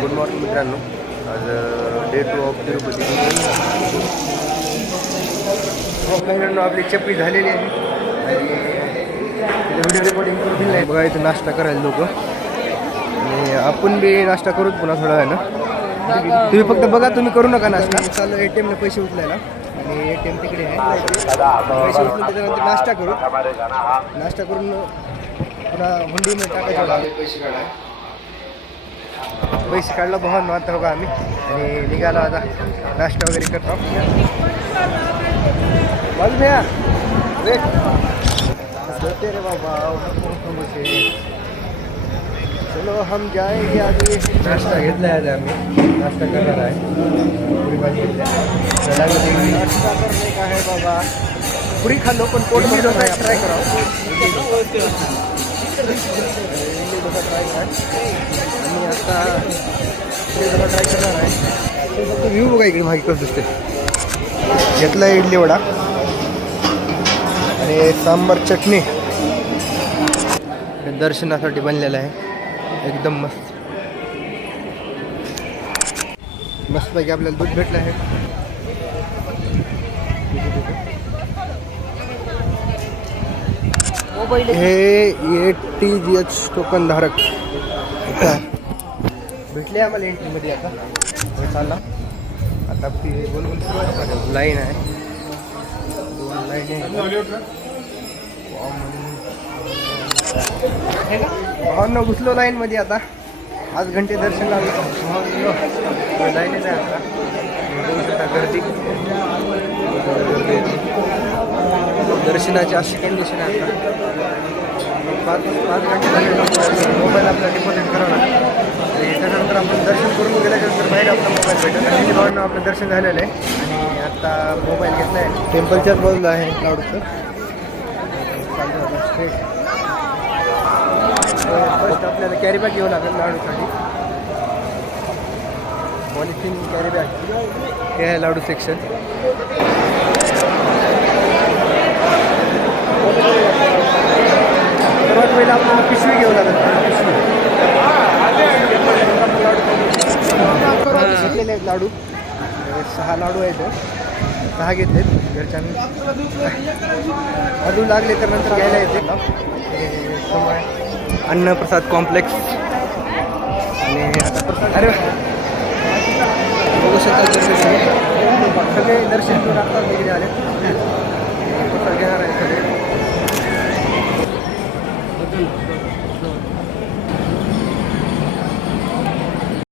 Good morning मित्रांनो. आज day 2 of Tirupati. मित्रांनो आपली चपली झालेली आहे आणि व्हिडिओ रेकॉर्डिंग करून दिलं आहे. बघा इथं नाश्ता करायला लोक आणि आपण बी नाश्ता करूच पुन्हा थोडा आहे ना. तुम्ही फक्त बघा, तुम्ही करू नका नाश्ता. चालू ATMला पैसे उचलायला आणि ATM तिकडे आहे. पैसे उचलून त्याच्यानंतर नाश्ता करू. नाश्ता करून पुन्हा हुंडीमध्ये टाकायचं. पैसे काढला भावांनो आता बघा आम्ही आणि निघालो आता नाश्ता वगैरे करतो. बस भैया वेट होते रे बाबा. चलो हम जाएंगे आगे. नाश्ता घेतला आहे आम्ही. नाश्ता करणार आहे. नाश्ता करणे का है बाबा. पुरी खाल्लो पण पोट भरलं नाही. ट्राय करावं. ट्राय आणि आता ट्राय करणार आहे. फक्त व्ह्यू बघा इकडे मागे कसं दिसते. घेतला इडली वडा आणि सांबार चटणी दर्शनासाठी बनलेला आहे. एकदम मस्त मस्तपैकी आपल्याला दूध भेटलं आहे. हे ATGH टोकन धारक भेटले आम्हाला एंट्रीमध्ये. आता चालला आता बोलून लाईन आहे. 2 लाईन भावांना घुसलो लाईनमध्ये. आता आज घंटे दर्शन लागलं. लाईनच आहे आता. बघू शकता गर्दी. दर्शनाची अशी कंडिशन आहे आता. 5 घंटे झाले. मोबाईल आपला डिपॉझिट करावा लागेल आणि त्यानंतर आपण दर्शन करून गेल्यानंतर बाहेर आपला मोबाईल भेटेल. आणि भावांना आपलं दर्शन झालेलं आहे आणि आता मोबाईल घेतला आहे. टेम्पलच्याच बाजूला आहे लाडूचं. स्ट्रेट फर्स्ट आपल्याला कॅरी बॅग घ्यावं लागेल लाडूसाठी. पॉलिथिन कॅरी बॅग हे आहे लाडू सेक्शन. सर्वात पहिला आपल्याला पिशवी घ्यावं लागेल. घेतलेले आहेत लाडू. 6 लाडू आहेत. 6 घेतलेत घरच्यांनी. अजून लागले तर नंतर घ्यायला येते. अन्नप्रसाद कॉम्प्लेक्स आणि आता प्रसाद. अरे बघू शकता सगळे दर्शन करून आता वगैरे आले. प्रसाद घेणार आहे सगळे.